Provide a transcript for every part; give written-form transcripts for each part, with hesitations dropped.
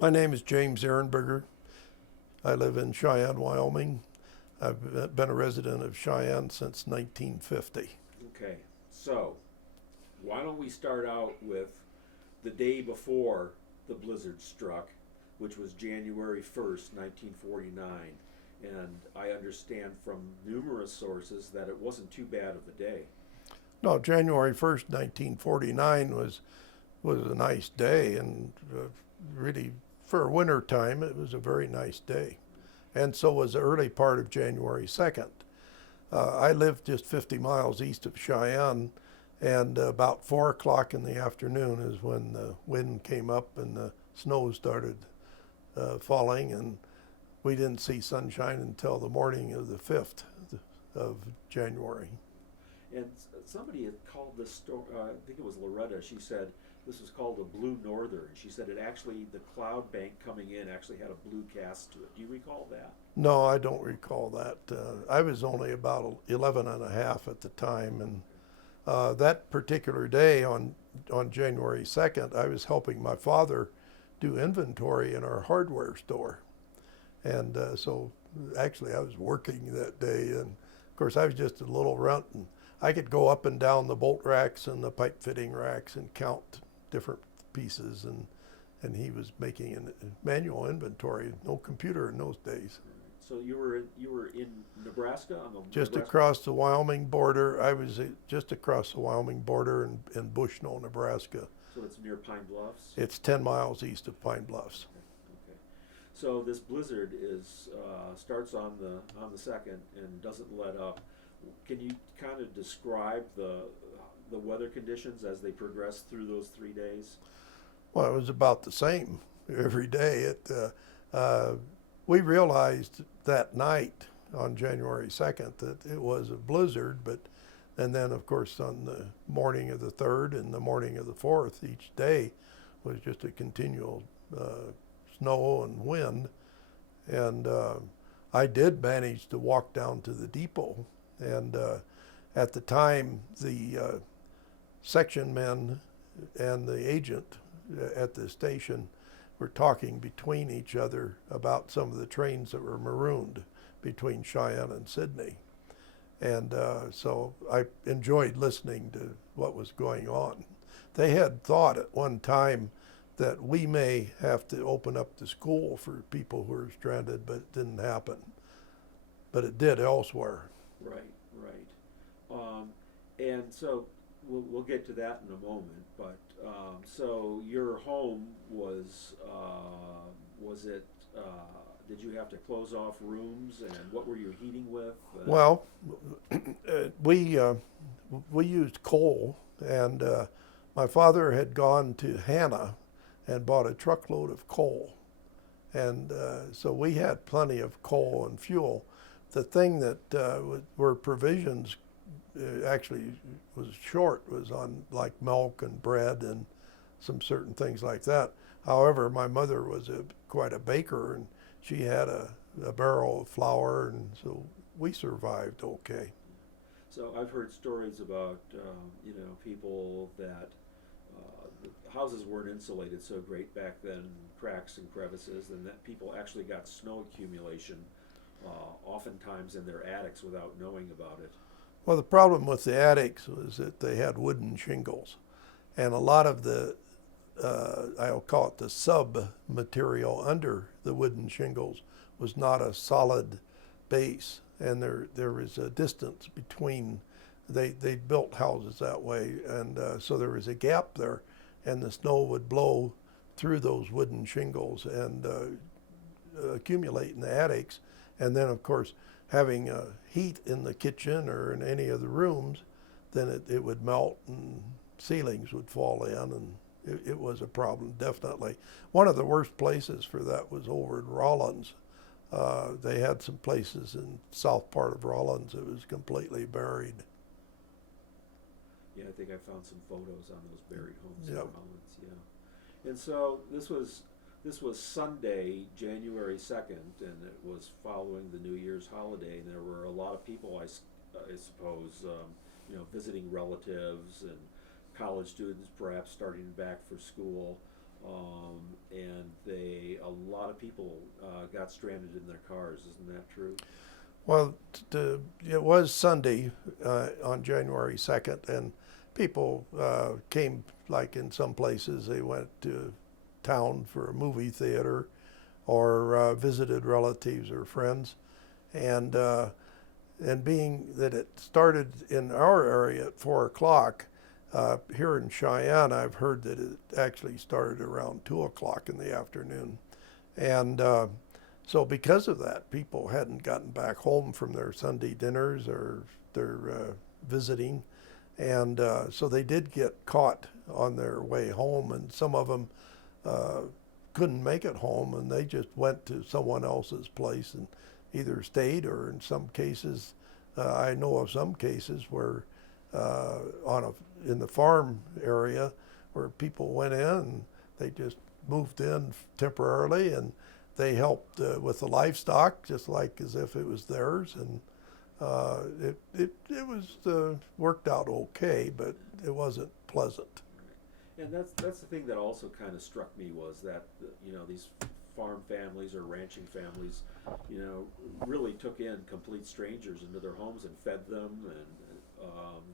My name is James Ehrenberger. I live in Cheyenne, Wyoming. I've been a resident of Cheyenne since 1950. Okay, so why don't we start out with the day before the blizzard struck, which was January 1st, 1949. And I understand from numerous sources that it wasn't too bad of a day. No, January 1st, 1949 was a nice day, and really for winter time it was a very nice day. And so was the early part of January 2nd. I lived just 50 miles east of Cheyenne, and about 4 o'clock in the afternoon is when the wind came up and the snow started falling, and we didn't see sunshine until the morning of the 5th of January. And somebody had called this storm, I think it was Loretta, she said this was called a blue northern. She said it actually, the cloud bank coming in actually had a blue cast to it. Do you recall that? No, I don't recall that. I was only about 11 and a half at the time, and that particular day on January 2nd, I was helping my father do inventory in our hardware store. And so actually I was working that day, and of course I was just a little runt, and I could go up and down the bolt racks and the pipe fitting racks and count different pieces, and he was making a manual inventory. No computer in those days. So you were in Nebraska on the Just Nebraska? across the Wyoming border. I was just across the Wyoming border in Bushnell, Nebraska. So it's near Pine Bluffs? It's 10 miles east of Pine Bluffs. Okay. So this blizzard is starts on the second and doesn't let up. Can you kind of describe the weather conditions as they progress through those 3 days? Well, it was about the same every day. We realized that night on January 2nd that it was a blizzard, and then of course on the morning of the 3rd and the morning of the 4th, each day was just a continual snow and wind. And I did manage to walk down to the depot, and at the time the section men and the agent at the station were talking between each other about some of the trains that were marooned between Cheyenne and Sydney. And so I enjoyed listening to what was going on. They had thought at one time that we may have to open up the school for people who are stranded, but it didn't happen. But it did elsewhere. Right, right. And so we'll get to that in a moment. But so your home was it? Did you have to close off rooms, and what were you heating with? Well, we used coal, and my father had gone to Hannah and bought a truckload of coal, and so we had plenty of coal and fuel. The thing that where provisions actually was short was on like milk and bread and some certain things like that. However, my mother was quite a baker, and she had a barrel of flour, and so we survived okay. So I've heard stories about people that the houses weren't insulated so great back then, cracks and crevices, and that people actually got snow accumulation oftentimes in their attics without knowing about it. Well, the problem with the attics was that they had wooden shingles, and a lot of the I'll call it the sub material under the wooden shingles was not a solid base, and there was a distance between. They built houses that way, and so there was a gap there, and the snow would blow through those wooden shingles and accumulate in the attics, and then of course having heat in the kitchen or in any of the rooms, then it would melt and ceilings would fall in, and it was a problem, definitely. One of the worst places for that was over in Rollins. They had some places in south part of Rollins that was completely buried. Yeah, I think I found some photos on those buried homes in Yep. Rollins. Yeah, and so this was Sunday, January 2nd, and it was following the New Year's holiday, and there were a lot of people, I suppose, visiting relatives and college students perhaps starting back for school, and they a lot of people got stranded in their cars. Isn't that true? Well, it was Sunday on January 2nd, and people came, like in some places, they went to town for a movie theater or visited relatives or friends. And being that it started in our area at 4 o'clock, here in Cheyenne, I've heard that it actually started around 2 o'clock in the afternoon. And so because of that, people hadn't gotten back home from their Sunday dinners or their visiting. And so they did get caught on their way home, and some of them couldn't make it home, and they just went to someone else's place and either stayed, or in some cases, I know of some cases where in the farm area where people went in and they just moved in temporarily, and they helped with the livestock just like as if it was theirs, and it was worked out okay, but it wasn't pleasant. Right. And that's the thing that also kind of struck me was that these farm families or ranching families, really took in complete strangers into their homes and fed them, and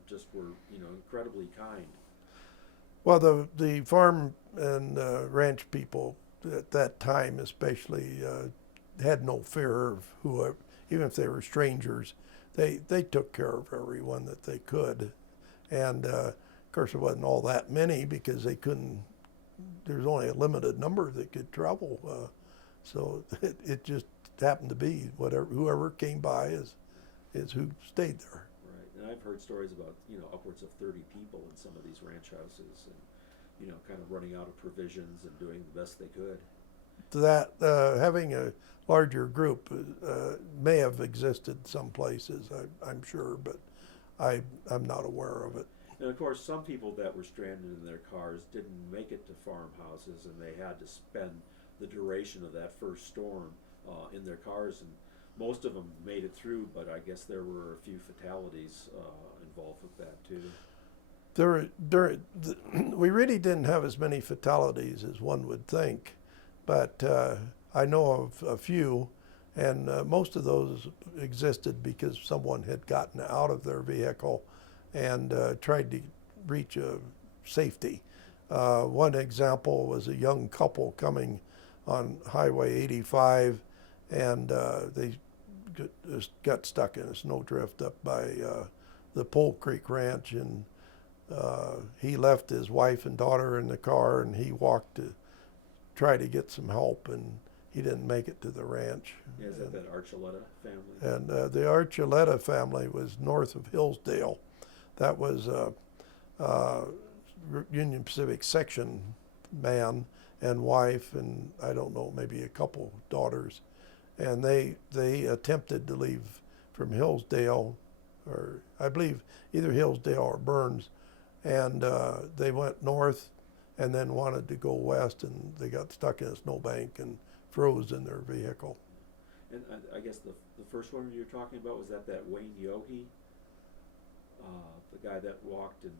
just were incredibly kind. Well, the farm and ranch people at that time especially had no fear of whoever, even if they were strangers. They took care of everyone that they could, and of course there wasn't all that many because they couldn't. There's only a limited number that could travel, so it just happened to be whoever came by is who stayed there. Right, and I've heard stories about upwards of 30 people in some of these ranch houses, and kind of running out of provisions and doing the best they could. That having a larger group may have existed some places, I'm sure, but I'm not aware of it. And of course, some people that were stranded in their cars didn't make it to farmhouses, and they had to spend the duration of that first storm in their cars, and most of them made it through, but I guess there were a few fatalities involved with that too. We really didn't have as many fatalities as one would think, but I know of a few, and most of those existed because someone had gotten out of their vehicle and tried to reach a safety. One example was a young couple coming on Highway 85, and they got stuck in a snowdrift up by the Pole Creek Ranch, and he left his wife and daughter in the car, and he walked to try to get some help, and he didn't make it to the ranch. Yeah, is that Archuleta family? And the Archuleta family was north of Hillsdale. That was Union Pacific section man and wife, and I don't know, maybe a couple daughters. And they attempted to leave from Hillsdale, or I believe either Hillsdale or Burns, and they went north and then wanted to go west, and they got stuck in a snowbank and froze in their vehicle. And I guess the first one you were talking about, was that Wayne Yohe, the guy that walked and...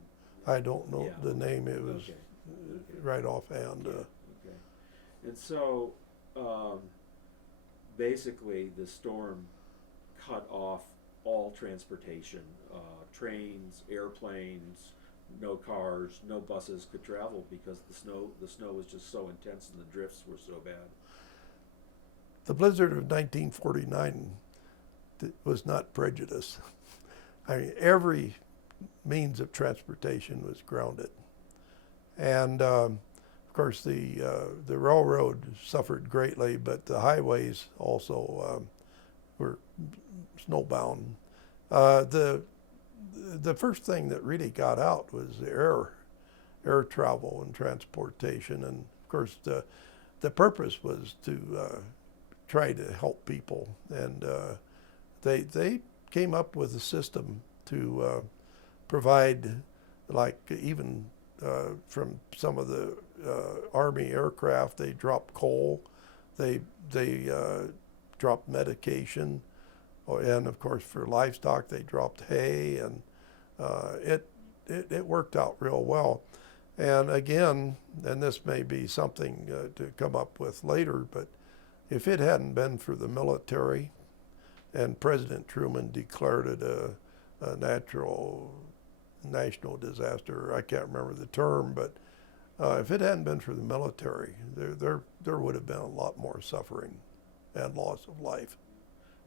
I don't know the name. It was okay. right offhand. Okay. And so basically the storm cut off all transportation, trains, airplanes, no cars, no buses could travel because the snow was just so intense and the drifts were so bad. The blizzard of 1949 was not prejudice. I mean, every means of transportation was grounded, and of course the railroad suffered greatly, but the highways also were snowbound. The first thing that really got out was the air travel and transportation, and of course the purpose was to try to help people, and they came up with a system to provide, like even from some of the Army aircraft, they dropped coal, they dropped medication, and of course for livestock they dropped hay, and it worked out real well. And again, and this may be something to come up with later, but if it hadn't been for the military and President Truman declared it a national disaster, I can't remember the term, but if it hadn't been for the military, there would have been a lot more suffering and loss of life.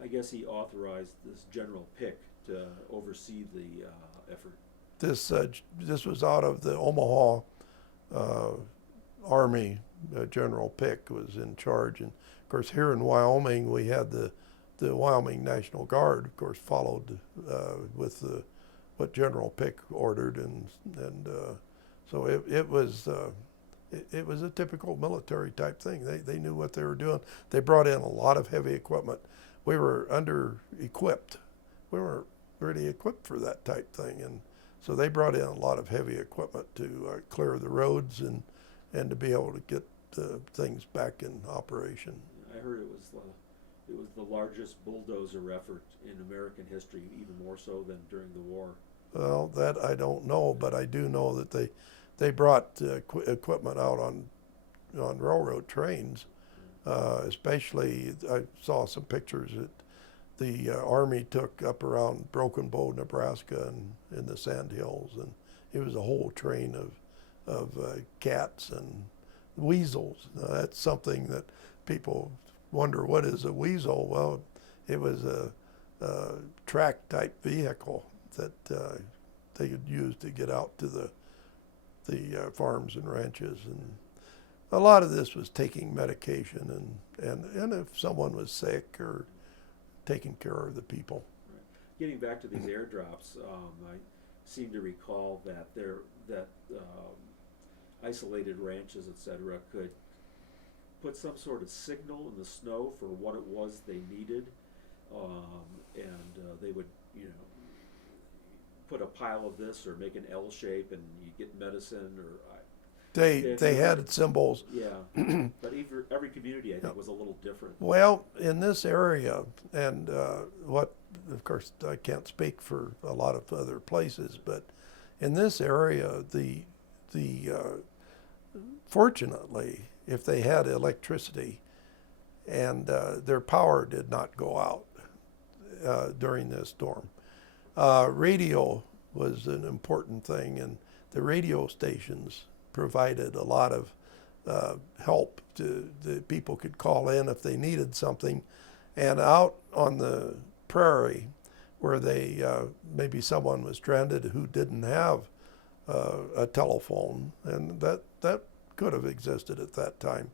I guess he authorized this General Pick to oversee the effort. This was out of the Omaha Army. General Pick was in charge, and of course here in Wyoming we had the Wyoming National Guard, of course, followed with what General Pick ordered, and so it was a typical military type thing. They knew what they were doing. They brought in a lot of heavy equipment. We were under-equipped. We weren't really equipped for that type thing, and so they brought in a lot of heavy equipment to clear the roads and to be able to get things back in operation. I heard it was the largest bulldozer effort in American history, even more so than during the war. Well, that I don't know, but I do know that they brought equipment out on railroad trains. Especially, I saw some pictures that the Army took up around Broken Bow, Nebraska, and in the Sand Hills, and it was a whole train of cats and weasels. That's something that people wonder, what is a weasel? Well, it was a track type vehicle that they could use to get out to the farms and ranches, and a lot of this was taking medication and if someone was sick or taking care of the people. Right. Getting back to these airdrops, I seem to recall that isolated ranches, etc., could put some sort of signal in the snow for what it was they needed, and they would, put a pile of this or make an L shape, and you get medicine or. They had symbols. Yeah, but every community, I think, was a little different. Well, in this area, and of course, I can't speak for a lot of other places, but in this area, fortunately, if they had electricity and their power did not go out during this storm, radio was an important thing, and the radio stations provided a lot of help to the people could call in if they needed something. And out on the prairie where maybe someone was stranded who didn't have a telephone, and that could have existed at that time,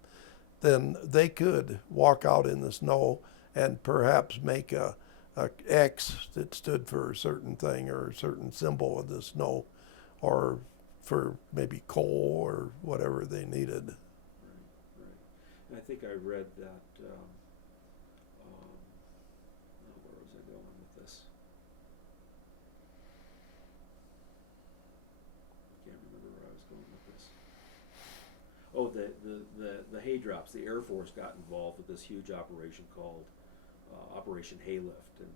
then they could walk out in the snow and perhaps make a X that stood for a certain thing or a certain symbol in the snow, or for maybe coal or whatever they needed. Right. And I think I read that, where was I going with this? I can't remember where I was going with this. Oh, the hay drops. The Air Force got involved with this huge operation called Operation Haylift, and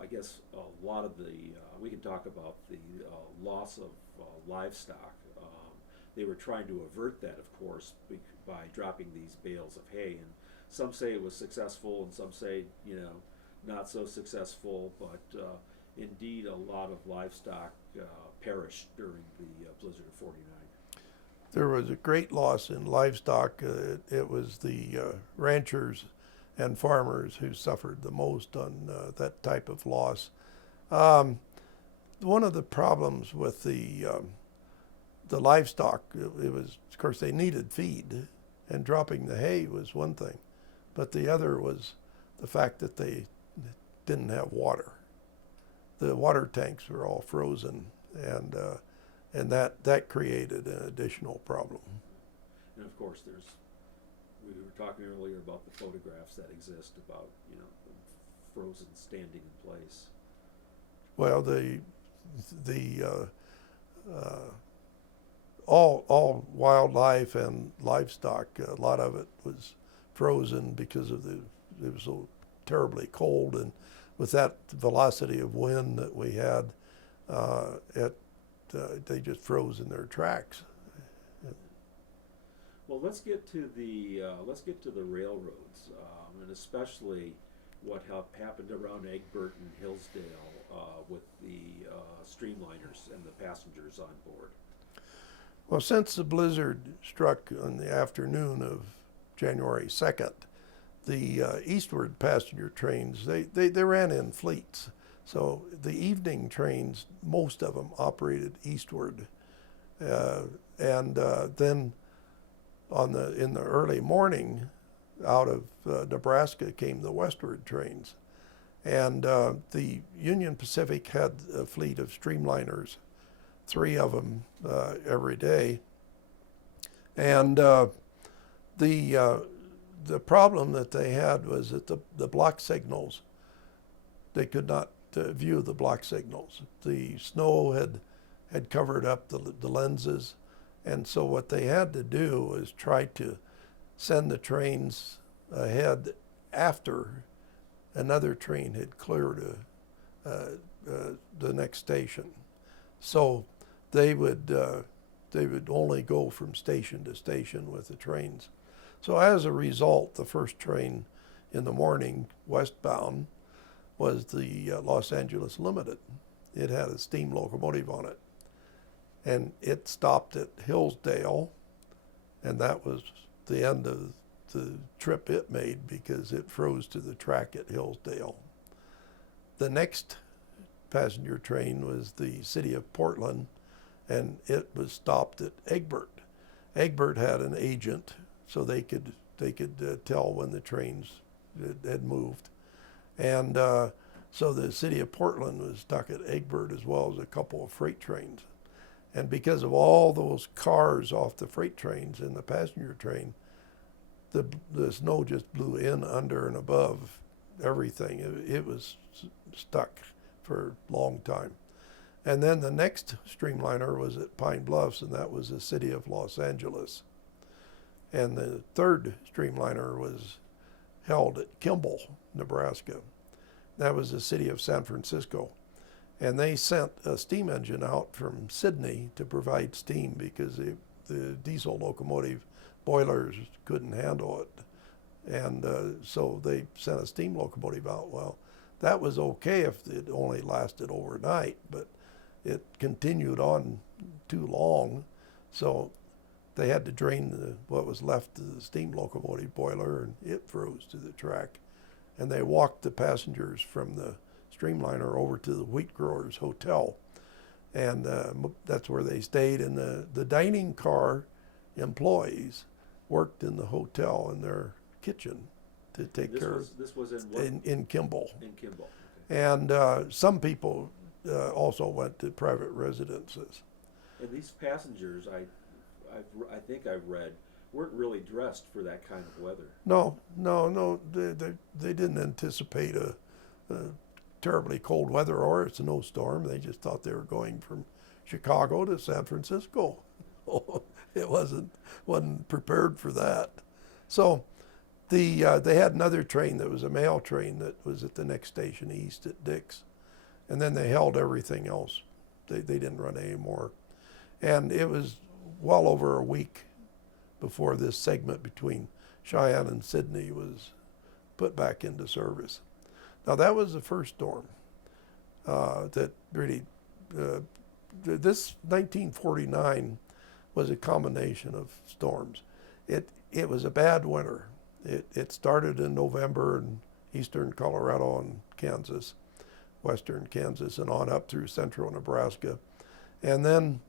I guess a lot of we can talk about the loss of livestock. They were trying to avert that, of course, by dropping these bales of hay, and some say it was successful and some say, not so successful, but indeed a lot of livestock perished during the blizzard of '49. There was a great loss in livestock. It was the ranchers and farmers who suffered the most on that type of loss. One of the problems with the livestock, it was, of course, they needed feed, and dropping the hay was one thing, but the other was the fact that they didn't have water. The water tanks were all frozen, and that created an additional problem. And of course, we were talking earlier about the photographs that exist about, them frozen standing in place. Well, all wildlife and livestock, a lot of it was frozen because it was so terribly cold, and with that velocity of wind that we had, they just froze in their tracks. Well, let's get to the railroads, and especially what happened around Egbert and Hillsdale with the streamliners and the passengers on board. Well, since the blizzard struck on the afternoon of January 2nd, the eastward passenger trains, they ran in fleets. So the evening trains, most of them operated eastward. And then in the early morning, out of Nebraska came the westward trains. And the Union Pacific had a fleet of streamliners, 3 of them every day. And the problem that they had was that the block signals, they could not view the block signals. The snow had covered up the lenses, and so what they had to do was try to send the trains ahead after another train had cleared the next station. So they would only go from station to station with the trains. So as a result, the first train in the morning westbound was the Los Angeles Limited. It had a steam locomotive on it. And it stopped at Hillsdale, and that was the end of the trip it made because it froze to the track at Hillsdale. The next passenger train was the city of Portland, and it was stopped at Egbert. Egbert had an agent, so they could tell when the trains had moved. And so the city of Portland was stuck at Egbert as well as a couple of freight trains. And because of all those cars off the freight trains and the passenger train, the snow just blew in, under, and above everything. It was stuck for a long time. And then the next streamliner was at Pine Bluffs, and that was the city of Los Angeles. And the third streamliner was held at Kimball, Nebraska. That was the city of San Francisco. And they sent a steam engine out from Sydney to provide steam because the diesel locomotive boilers couldn't handle it. And so they sent a steam locomotive out. Well, that was okay if it only lasted overnight, but it continued on too long. So they had to drain what was left of the steam locomotive boiler, and it froze to the track. And they walked the passengers from the streamliner over to the Wheat Growers Hotel, and that's where they stayed. And the dining car employees worked in the hotel in their kitchen to take care of. This was in what? In Kimball. In Kimball. Okay. And some people also went to private residences. And these passengers, I think I've read, weren't really dressed for that kind of weather. No. They didn't anticipate a terribly cold weather or a snowstorm. They just thought they were going from Chicago to San Francisco. It wasn't prepared for that. So they had another train that was a mail train that was at the next station east at Dix, and then they held everything else. They didn't run anymore, and it was well over a week before this segment between Cheyenne and Sydney was put back into service. Now that was the first storm that really, this 1949 was a combination of storms. It was a bad winter. It started in November in eastern Colorado and Kansas, western Kansas, and on up through central Nebraska. And then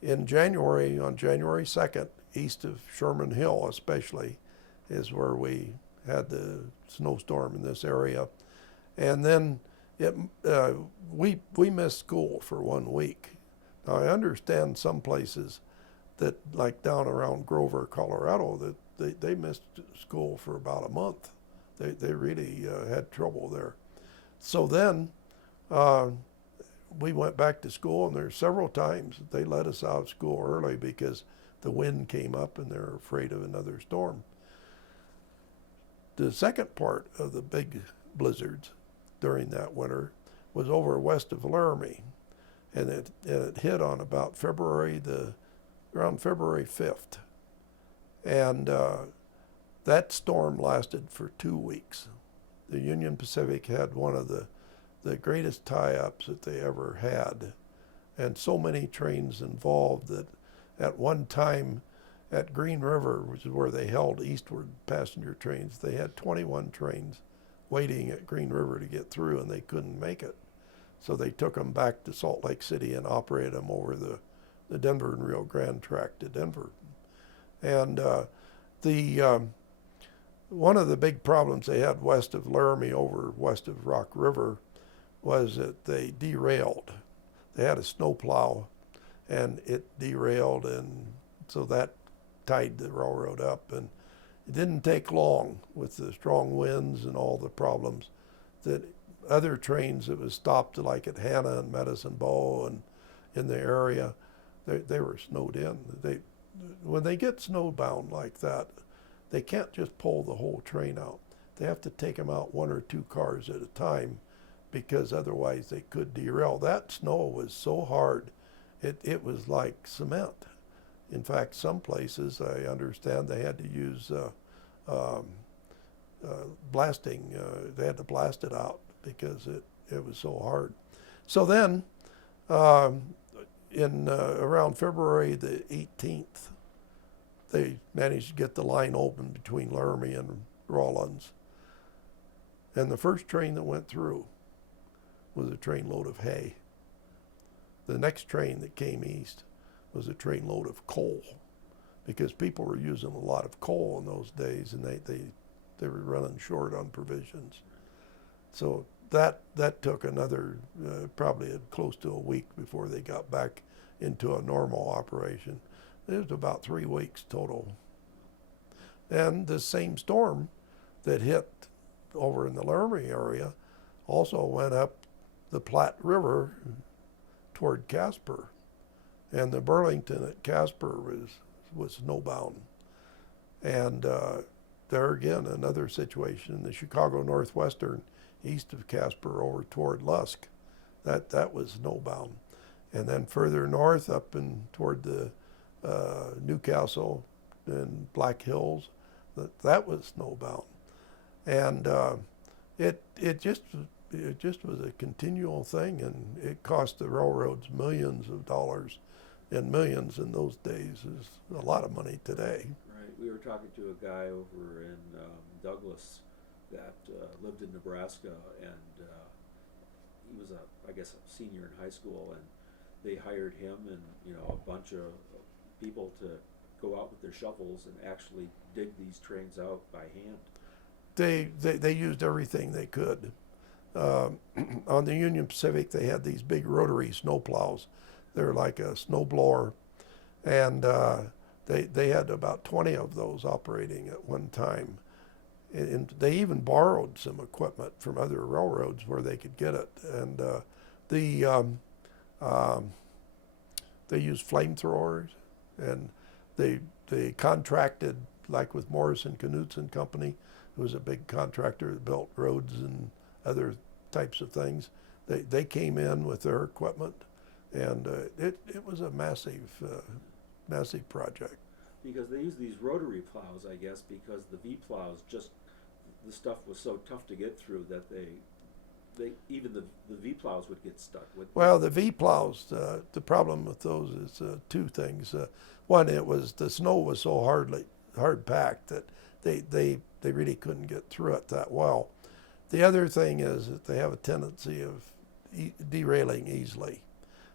in January, on January 2nd, east of Sherman Hill especially, is where we had the snowstorm in this area. And then we missed school for 1 week. Now I understand some places that, like down around Grover, Colorado, that they missed school for about a month. They really had trouble there. So then we went back to school, and there's several times they let us out of school early because the wind came up and they're afraid of another storm. The second part of the big blizzards during that winter was over west of Laramie, and it hit on about around February 5th. And that storm lasted for 2 weeks. The Union Pacific had one of the greatest tie-ups that they ever had, and so many trains involved that at one time at Green River, which is where they held eastward passenger trains, they had 21 trains waiting at Green River to get through, and they couldn't make it. So they took them back to Salt Lake City and operated them over the Denver and Rio Grande track to Denver. And one of the big problems they had west of Laramie over west of Rock River was that they derailed. They had a snowplow and it derailed, and so that tied the railroad up. And it didn't take long with the strong winds and all the problems that other trains that was stopped like at Hanna and Medicine Bow and in the area, they were snowed in. When they get snowbound like that, they can't just pull the whole train out. They have to take them out 1 or 2 cars at a time, because otherwise they could derail. That snow was so hard, it was like cement. In fact, some places, I understand, they had to use blasting. They had to blast it out because it was so hard. So then, in around February the 18th, they managed to get the line open between Laramie and Rawlins. And the first train that went through was a trainload of hay. The next train that came east was a trainload of coal, because people were using a lot of coal in those days, and they were running short on provisions. So that took another probably close to a week before they got back into a normal operation. It was about 3 weeks total. And the same storm that hit over in the Laramie area also went up the Platte River toward Casper. And the Burlington at Casper was snowbound. And there again, another situation. The Chicago Northwestern east of Casper over toward Lusk, that was snowbound. And then further north up and toward the Newcastle and Black Hills, that was snowbound. And it just was a continual thing, and it cost the railroads millions of dollars, and millions in those days is a lot of money today. Right. We were talking to a guy over in Douglas that lived in Nebraska, and he was I guess a senior in high school, and they hired him and a bunch of people to go out with their shovels and actually dig these trains out by hand. They used everything they could. On the Union Pacific, they had these big rotary snow plows. They're like a snow blower, and they had about 20 of those operating at one time. And they even borrowed some equipment from other railroads where they could get it. And they used flamethrowers, and they contracted, like with Morrison Knudsen Company, who was a big contractor that built roads and other types of things. They came in with their equipment, and it was a massive project. Because they use these rotary plows, I guess, because the V plows the stuff was so tough to get through that even the V plows would get stuck with. Well, the V plows, the problem with those is 2 things. One, the snow was so hard packed that they really couldn't get through it that well. The other thing is that they have a tendency of derailing easily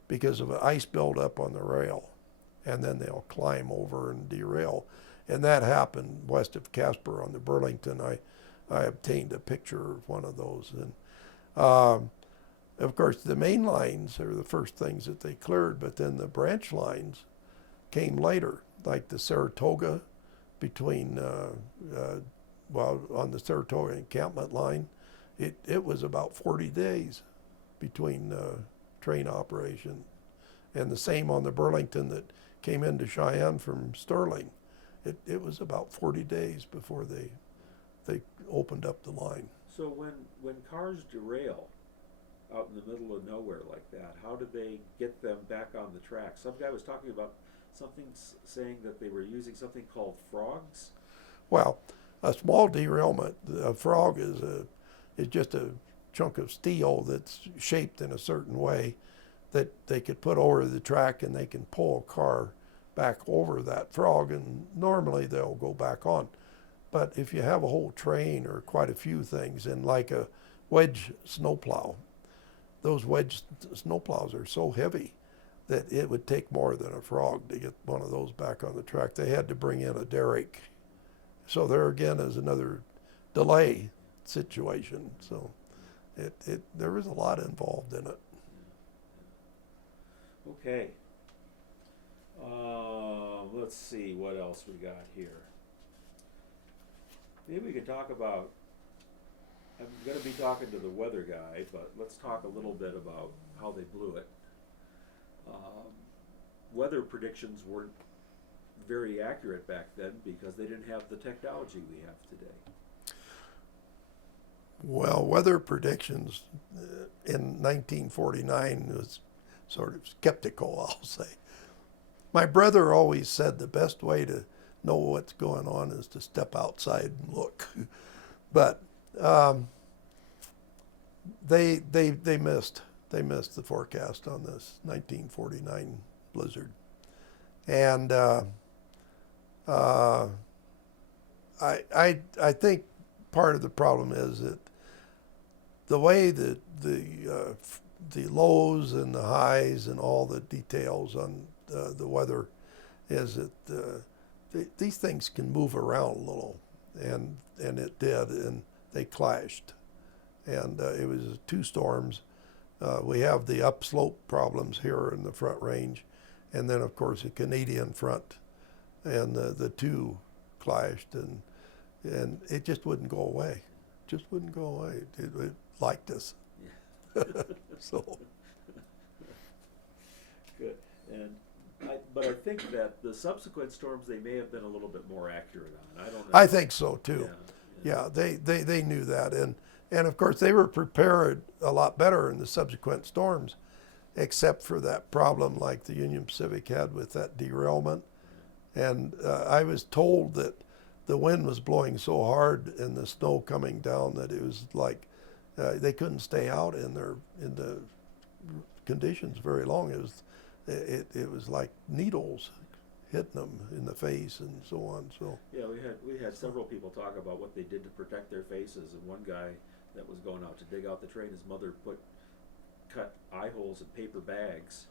because of an ice buildup on the rail, and then they'll climb over and derail. And that happened west of Casper on the Burlington. I obtained a picture of one of those. And of course, the main lines are the first things that they cleared, but then the branch lines came later, like the Saratoga between, on the Saratoga encampment line, it was about 40 days between train operation. And the same on the Burlington that came into Cheyenne from Sterling. It was about 40 days before they opened up the line. So when cars derail out in the middle of nowhere like that, how do they get them back on the track? Some guy was talking about something saying that they were using something called frogs. Well, a small derailment, a frog is just a chunk of steel that's shaped in a certain way that they could put over the track, and they can pull a car back over that frog, and normally they'll go back on. But if you have a whole train or quite a few things in like a wedge snowplow, those wedge snowplows are so heavy that it would take more than a frog to get one of those back on the track. They had to bring in a derrick. So there again is another delay situation. So there was a lot involved in it. Okay. Let's see what else we got here. Maybe we could talk about, I'm going to be talking to the weather guy, but let's talk a little bit about how they blew it. Weather predictions weren't very accurate back then because they didn't have the technology we have today. Well, weather predictions in 1949 was sort of skeptical, I'll say. My brother always said the best way to know what's going on is to step outside and look. But they missed the forecast on this 1949 blizzard, and I think part of the problem is that the way that the lows and the highs and all the details on the weather is that these things can move around a little, and it did, and they clashed, and it was two storms. We have the upslope problems here in the Front Range, and then of course the Canadian front, and the two clashed, and it just wouldn't go away. Just wouldn't go away. It liked us. Yeah. So. Good. But I think that the subsequent storms they may have been a little bit more accurate on. I don't know. I think so too. Yeah. They knew that, and of course they were prepared a lot better in the subsequent storms, except for that problem like the Union Pacific had with that derailment. And I was told that the wind was blowing so hard and the snow coming down that it was like they couldn't stay out in the conditions very long. It was like needles hitting them in the face and so on. So yeah, we had several people talk about what they did to protect their faces, and one guy that was going out to dig out the train, his mother cut eye holes in paper bags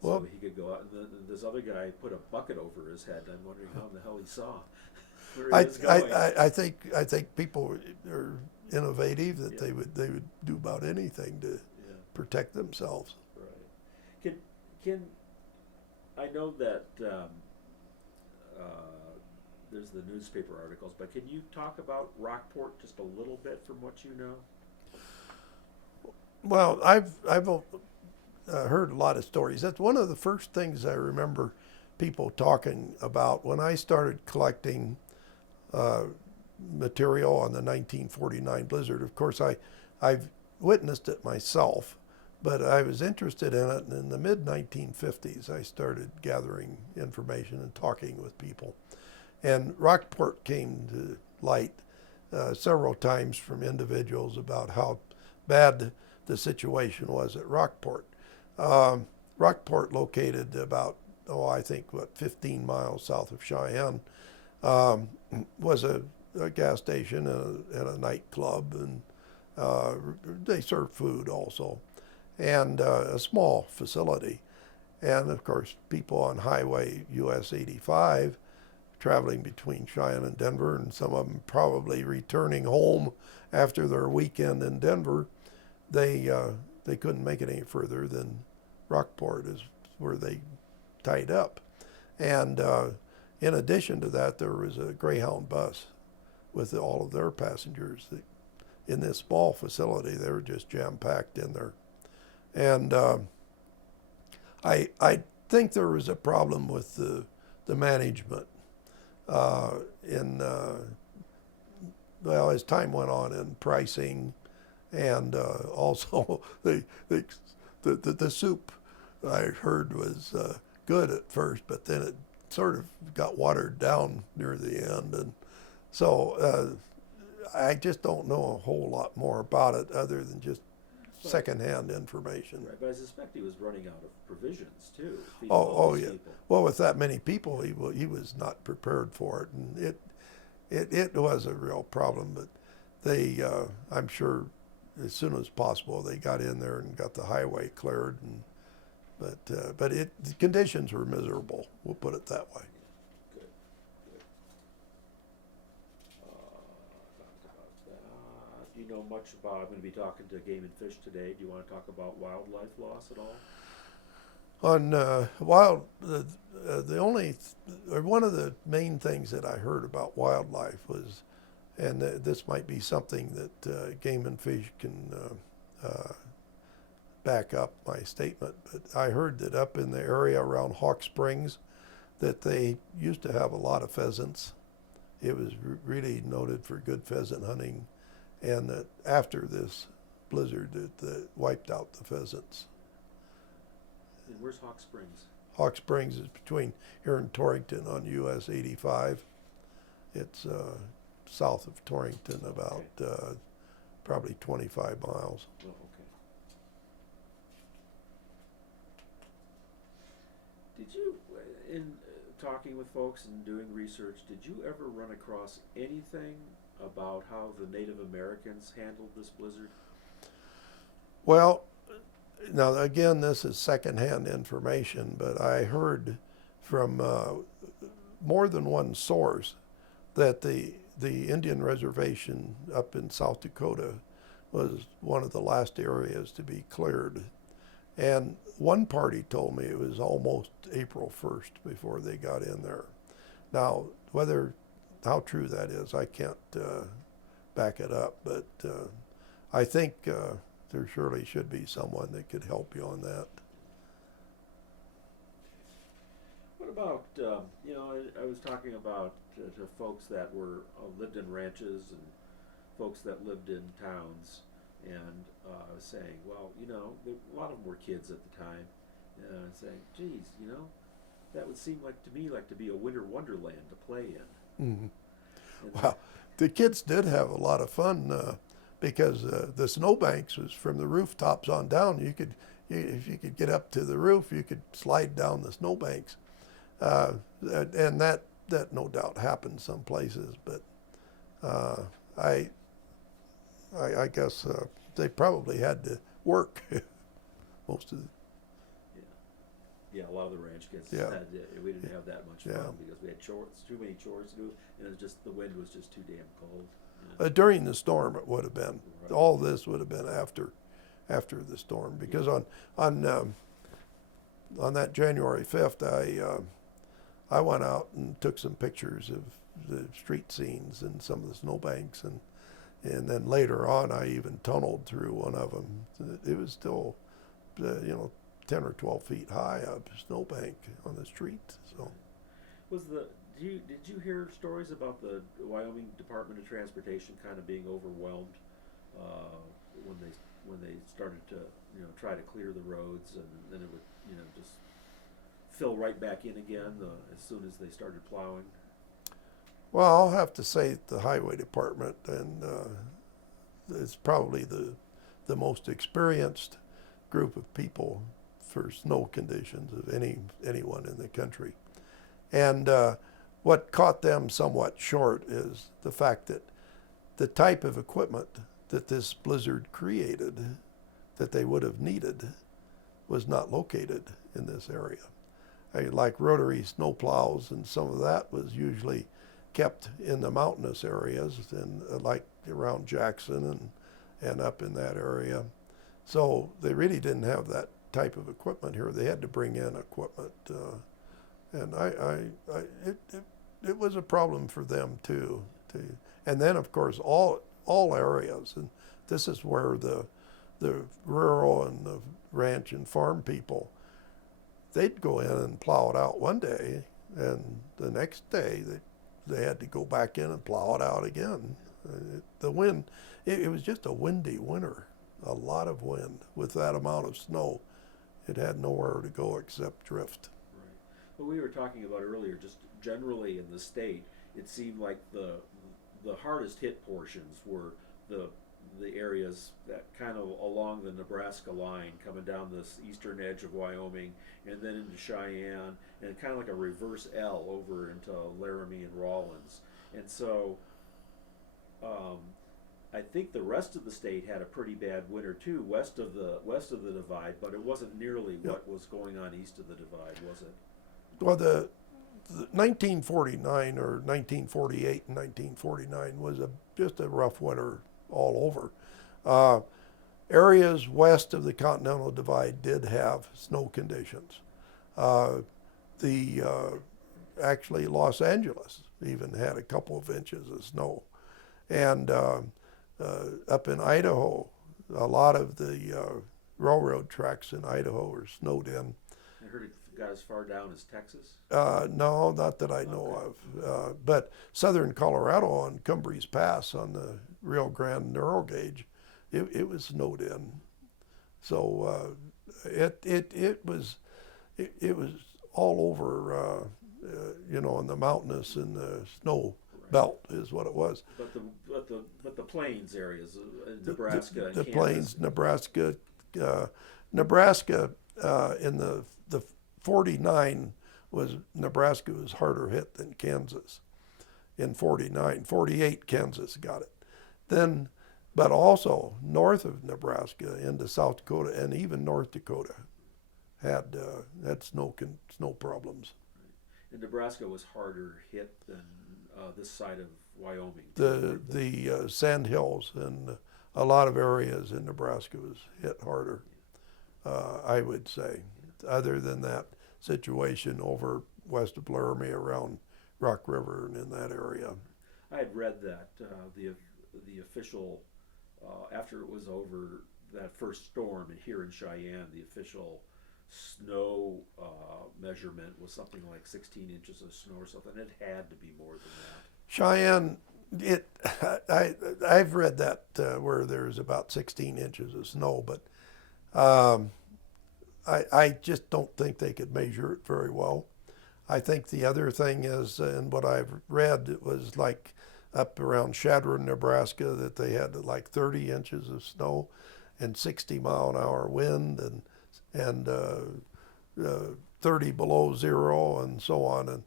so he could go out, and this other guy put a bucket over his head. I'm wondering how in the hell he saw where he was going. I think people are innovative that they would do about anything to protect themselves. Right. Can I know that there's the newspaper articles, but can you talk about Rockport just a little bit from what you know? Well, I've heard a lot of stories. That's one of the first things I remember people talking about when I started collecting material on the 1949 blizzard. Of course, I've witnessed it myself, but I was interested in it, and in the mid-1950s I started gathering information and talking with people. And Rockport came to light several times from individuals about how bad the situation was at Rockport. Rockport, located about, 15 miles south of Cheyenne, was a gas station and a nightclub, and they served food also, and a small facility. And of course, people on Highway US 85 traveling between Cheyenne and Denver, and some of them probably returning home after their weekend in Denver, they couldn't make it any further than Rockport is where they tied up. And in addition to that, there was a Greyhound bus with all of their passengers. In this small facility, they were just jam-packed in there. And I think there was a problem with the management as time went on in pricing, and also the soup I heard was good at first, but then it sort of got watered down near the end. And so I just don't know a whole lot more about it other than just secondhand information. Right, but I suspect he was running out of provisions too. feeding Oh, all oh these yeah. people. Well, with that many people, he was not prepared for it, and it was a real problem. But they, I'm sure, as soon as possible, they got in there and got the highway cleared. And but the conditions were miserable. We'll put it that way. Good, good. Talked about that. Do you know much about? I'm going to be talking to Game and Fish today. Do you want to talk about wildlife loss at all? On the only, or one of the main things that I heard about wildlife was, and this might be something that Game and Fish can back up my statement, but I heard that up in the area around Hawk Springs, that they used to have a lot of pheasants. It was really noted for good pheasant hunting, and that after this blizzard, it wiped out the pheasants. And where's Hawk Springs? Hawk Springs is between here and Torrington on US 85. It's south of Torrington, about probably 25 miles. Oh, okay. Did you, in talking with folks and doing research, did you ever run across anything about how the Native Americans handled this blizzard? Well, now again, this is secondhand information, but I heard from more than one source that the Indian reservation up in South Dakota was one of the last areas to be cleared. And one party told me it was almost April 1st before they got in there. Now, how true that is, I can't back it up, but I think there surely should be someone that could help you on that. What about, I was talking about to folks that were lived in ranches and folks that lived in towns, and I was saying, well, a lot of them were kids at the time, and I was saying, geez, that would seem like to me like to be a winter wonderland to play in. Mm-hmm. Well, the kids did have a lot of fun because the snowbanks was from the rooftops on down. If you could get up to the roof, you could slide down the snowbanks, and that no doubt happened some places. But I guess they probably had to work most of the. Yeah, a lot of the ranch kids had, we didn't have that much fun because we had chores, too many chores to do, and it was just the wind was just too damn cold. During the storm, it would have been. Right. All this would have been after the storm, because on that January 5th, I went out and took some pictures of the street scenes and some of the snowbanks, and then later on, I even tunneled through one of them. It was still, 10 or 12 feet high up a snowbank on the street. So, did you hear stories about the Wyoming Department of Transportation kind of being overwhelmed when they started to try to clear the roads, and then it would just fill right back in again as soon as they started plowing? Well, I'll have to say the Highway Department, and it's probably the most experienced group of people for snow conditions of anyone in the country. And what caught them somewhat short is the fact that the type of equipment that this blizzard created that they would have needed was not located in this area. Like rotary snow plows, and some of that was usually kept in the mountainous areas, and like around Jackson and up in that area. So they really didn't have that type of equipment here. They had to bring in equipment, and it was a problem for them too. And then of course all areas, and this is where the rural and the ranch and farm people, they'd go in and plow it out one day, and the next day they had to go back in and plow it out again. The wind, it was just a windy winter, a lot of wind with that amount of snow. It had nowhere to go except drift. Right. Well, we were talking about earlier, just generally in the state, it seemed like the hardest hit portions were the the areas that kind of along the Nebraska line, coming down this eastern edge of Wyoming, and then into Cheyenne, and kind of like a reverse L over into Laramie and Rawlins. And so, um, I think the rest of the state had a pretty bad winter too, west of the divide, but it wasn't nearly Yep. what was going on east of the divide, was it? Well, the 1949 or 1948 and 1949 was just a rough winter all over. Uh, Areas west of the Continental Divide did have snow conditions. Uh, the Actually, Los Angeles even had a couple of inches of snow, and up in Idaho, a lot of the railroad tracks in Idaho are snowed in. I heard it got as far down as Texas. No, not that I know of. But southern Colorado on Cumbres Pass on the Rio Grande narrow gauge, it was snowed in. So it was all over, in the mountainous and the snow Right. belt is what it was. But the plains areas, Nebraska and The Kansas. plains, Nebraska in the 49 Nebraska was harder hit than Kansas in 49. 48 Kansas got it. Then, but also north of Nebraska into South Dakota and even North Dakota had snow problems. And Nebraska was harder hit than this side of Wyoming. The sand hills and a lot of areas in Nebraska was hit harder, I would say. Other than that situation over west of Laramie around Rock River and in that area. I had read that the official after it was over that first storm here in Cheyenne, the official snow measurement was something like 16 inches of snow or something. It had to be more than that. Cheyenne, I've read that where there's about 16 inches of snow, but I just don't think they could measure it very well. I think the other thing is, and what I've read, it was like up around Chadron, Nebraska, that they had like 30 inches of snow and 60-mile-an-hour wind and 30 below zero and so on.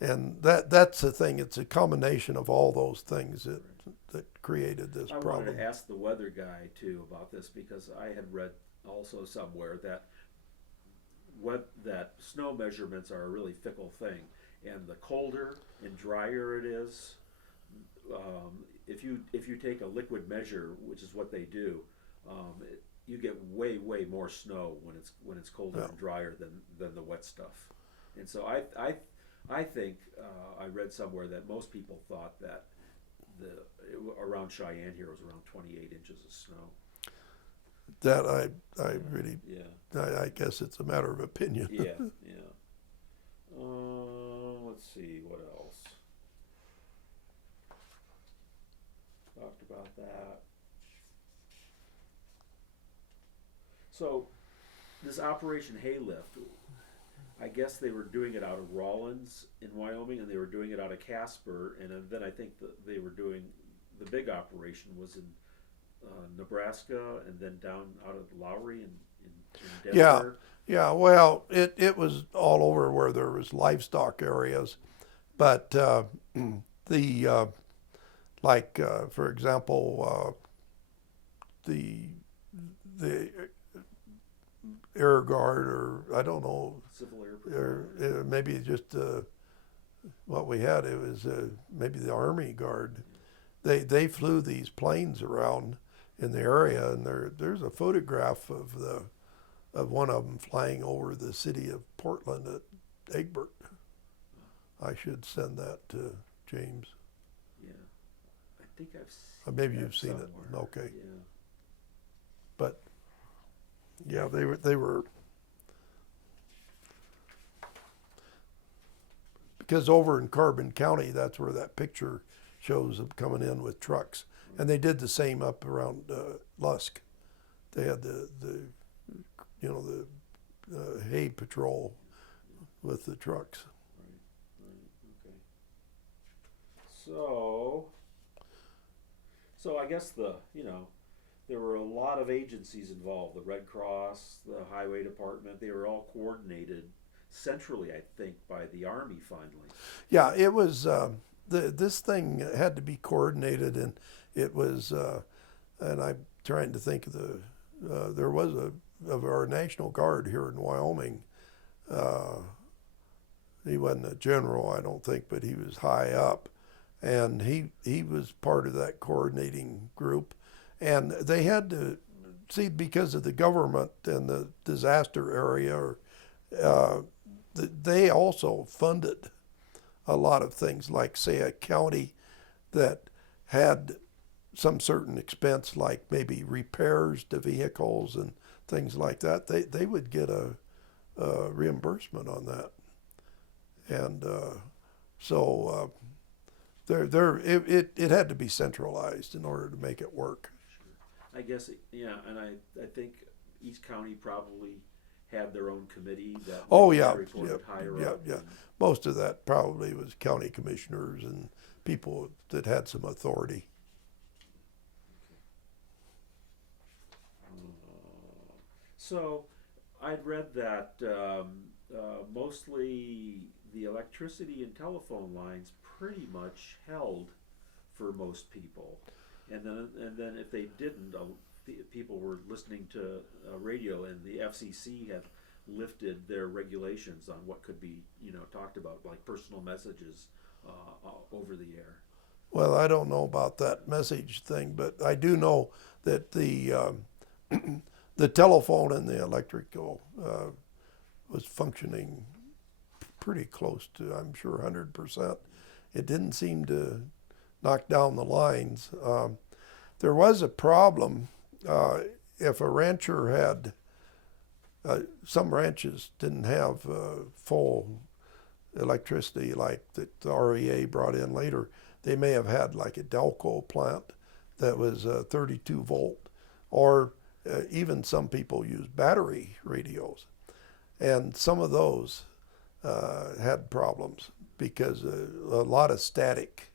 And that's the thing. It's a combination of all those things that created this I problem. wanted to ask the weather guy too about this because I had read also somewhere that snow measurements are a really fickle thing, and the colder and drier it is, if you take a liquid measure, which is what they do, you get way more snow when it's colder Yeah. and drier than the wet stuff. And so I think I read somewhere that most people thought that around Cheyenne here was around 28 inches of snow. That I really, Yeah. I guess it's a matter of opinion. Yeah. Let's see what else. Talked about that. So, this Operation Haylift, I guess they were doing it out of Rawlins in Wyoming, and they were doing it out of Casper, and then I think that they were doing the big operation was in Nebraska, and then down out of Lowry in Denver. Yeah. Well, it was all over where there was livestock areas, but for example, the air guard, or I don't know, Civil Air or Patrol. maybe just what we had. It was maybe the Army Guard. They flew these planes around in the area, and there's a photograph of one of them flying over the city of Portland at Egbert. I should send that to James. Yeah, I think I've seen Maybe that you've seen it. somewhere. Okay. Yeah. But yeah, they were because over in Carbon County, that's where that picture shows them coming in with trucks, and they did the same up around Lusk. They had the hay patrol with the trucks. Right. Okay. So I guess there were a lot of agencies involved. The Red Cross, the Highway Department. They were all coordinated centrally, I think, by the Army. Finally. Yeah, it was. This thing had to be coordinated, and it was. And I'm trying to think of there was of our National Guard here in Wyoming. He wasn't a general, I don't think, but he was high up, and he was part of that coordinating group, and they had to see, because of the government and the disaster area, they also funded a lot of things, like, say, a county that had some certain expense, like maybe repairs to vehicles and things like that. They would get a reimbursement on that, and so it had to be centralized in order to make it work. Sure. I guess and I think each county probably had their own committee that reported higher up. Yeah. Most of that probably was county commissioners and people that had some authority. So I'd read that mostly the electricity and telephone lines pretty much held for most people, and then if they didn't, people were listening to radio, and the FCC had lifted their regulations on what could be talked about, like personal messages over the air. Well, I don't know about that message thing, but I do know that the the telephone and the electrical was functioning pretty close to, I'm sure, 100%. It didn't seem to knock down the lines. There was a problem if a rancher had, some ranches didn't have full electricity like that the REA brought in later. They may have had like a Delco plant that was 32 volt, or even some people use battery radios, and some of those had problems because a lot of static.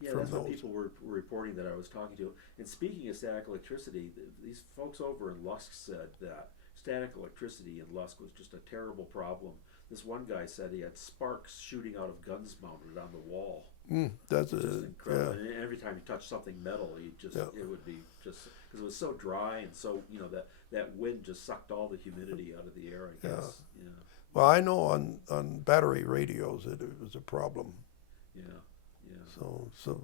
Yeah, that's what people were reporting that I was talking to. And speaking of static electricity, these folks over in Lusk said that static electricity in Lusk was just a terrible problem. This one guy said he had sparks shooting out of guns mounted on the wall. That's just incredible. Yeah. And every time you touch something metal, it would be just, because it was so dry, and so that wind just sucked all the humidity out of the air, I guess. Yeah. Well, I know on battery radios it was a problem. Yeah. So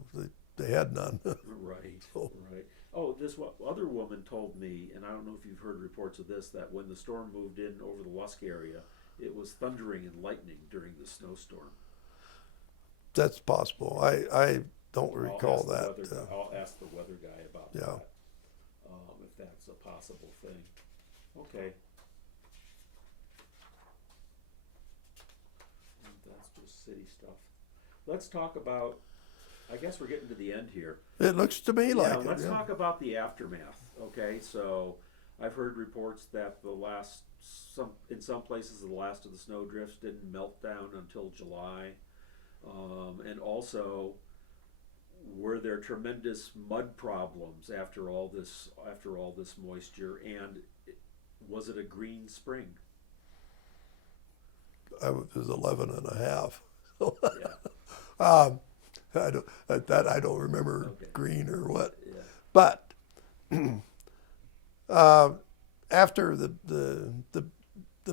they had none. Right. Right. Oh, this other woman told me, and I don't know if you've heard reports of this, that when the storm moved in over the Lusk area, it was thundering and lightning during the snowstorm. That's possible. I don't recall that. I'll ask the weather guy about that, if that's a possible thing. Okay. And that's just city stuff. Let's talk about, I guess we're getting to the end here. It looks to me like it. Let's talk about the aftermath. Okay, so I've heard reports that in some places the last of the snow drifts didn't melt down until July, and also were there tremendous mud problems after all this moisture, and was it a green spring? I was 11 and a half. Yeah. I don't remember green or what. Yeah. But after the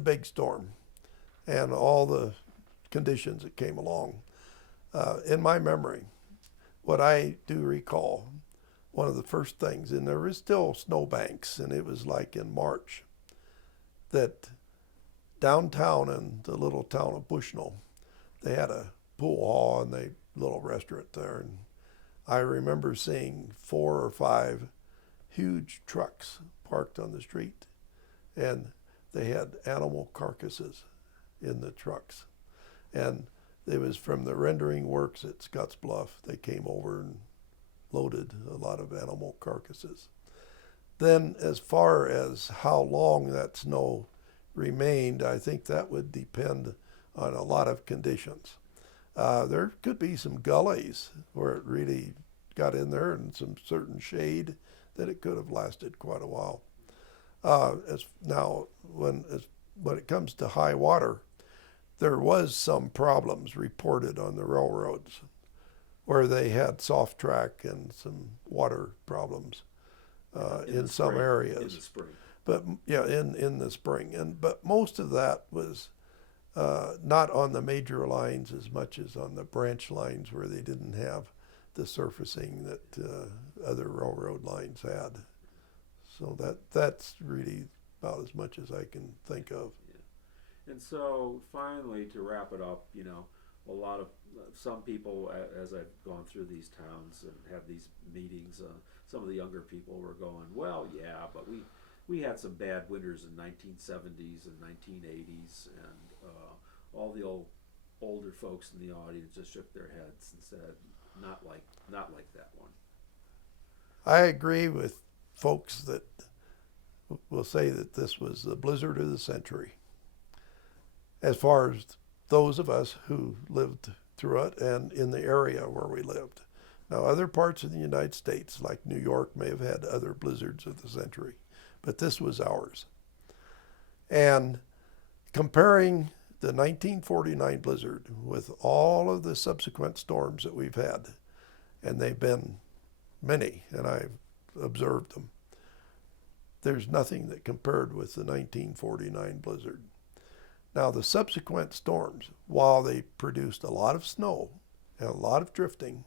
big storm and all the conditions that came along, in my memory, what I do recall, one of the first things, and there was still snowbanks, and it was like in March, that downtown in the little town of Bushnell, they had a pool hall and a little restaurant there, and I remember seeing 4 or 5 huge trucks parked on the street, and they had animal carcasses in the trucks, and it was from the rendering works at Scottsbluff. They came over and loaded a lot of animal carcasses. Then, as far as how long that snow remained, I think that would depend on a lot of conditions. There could be some gullies where it really got in there and some certain shade that it could have lasted quite a while. When it comes to high water, there was some problems reported on the railroads where they had soft track and some water problems in some areas. In the spring. But yeah, in the spring, but most of that was not on the major lines as much as on the branch lines where they didn't have the surfacing that other railroad lines had. So that's really about as much as I can think of. Yeah. And so finally, to wrap it up, some people, as I've gone through these towns and have these meetings, some of the younger people were going, well, yeah, but we had some bad winters in 1970s and 1980s, and all the older folks in the audience just shook their heads and said, not like that one. I agree with folks that will say that this was the blizzard of the century. As far as those of us who lived through it and in the area where we lived. Now, other parts of the United States, like New York, may have had other blizzards of the century, but this was ours. And comparing the 1949 blizzard with all of the subsequent storms that we've had, and they've been many, and I've observed them, there's nothing that compared with the 1949 blizzard. Now, the subsequent storms, while they produced a lot of snow and a lot of drifting,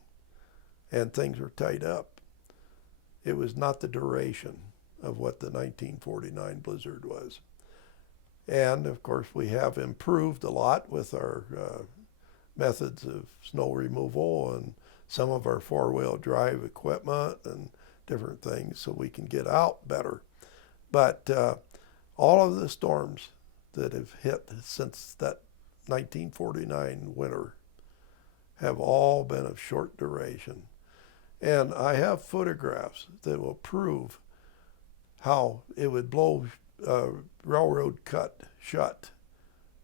and things were tied up, it was not the duration of what the 1949 blizzard was. And, of course, we have improved a lot with our methods of snow removal and some of our four-wheel drive equipment and different things so we can get out better. But all of the storms that have hit since that 1949 winter have all been of short duration. And I have photographs that will prove how it would blow railroad cut shut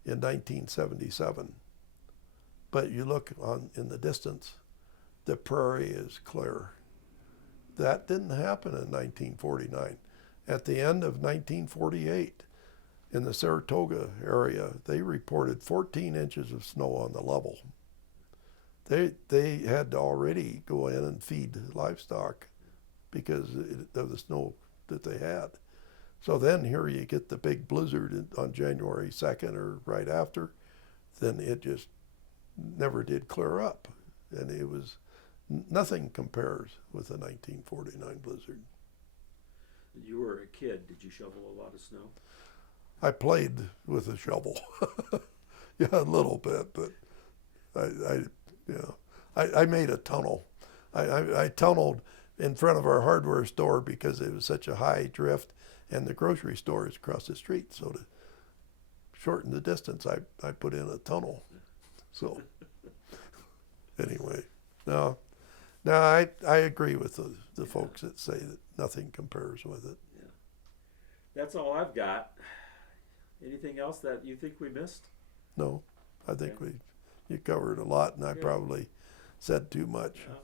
in 1977. But you look in the distance, the prairie is clear. That didn't happen in 1949. At the end of 1948, in the Saratoga area, they reported 14 inches of snow on the level. They had to already go in and feed livestock because of the snow that they had. So then here you get the big blizzard on January 2nd or right after, then it just never did clear up. And it was, nothing compares with the 1949 blizzard. You were a kid. Did you shovel a lot of snow? I played with a shovel. Yeah, a little bit, but I made a tunnel. I tunneled in front of our hardware store because it was such a high drift, and the grocery store is across the street. So to shorten the distance, I put in a tunnel. So anyway, no, I agree with the folks that say that nothing compares with it. Yeah. That's all I've got. Anything else that you think we missed? No, I think you covered a lot, and I probably said too much. Yeah.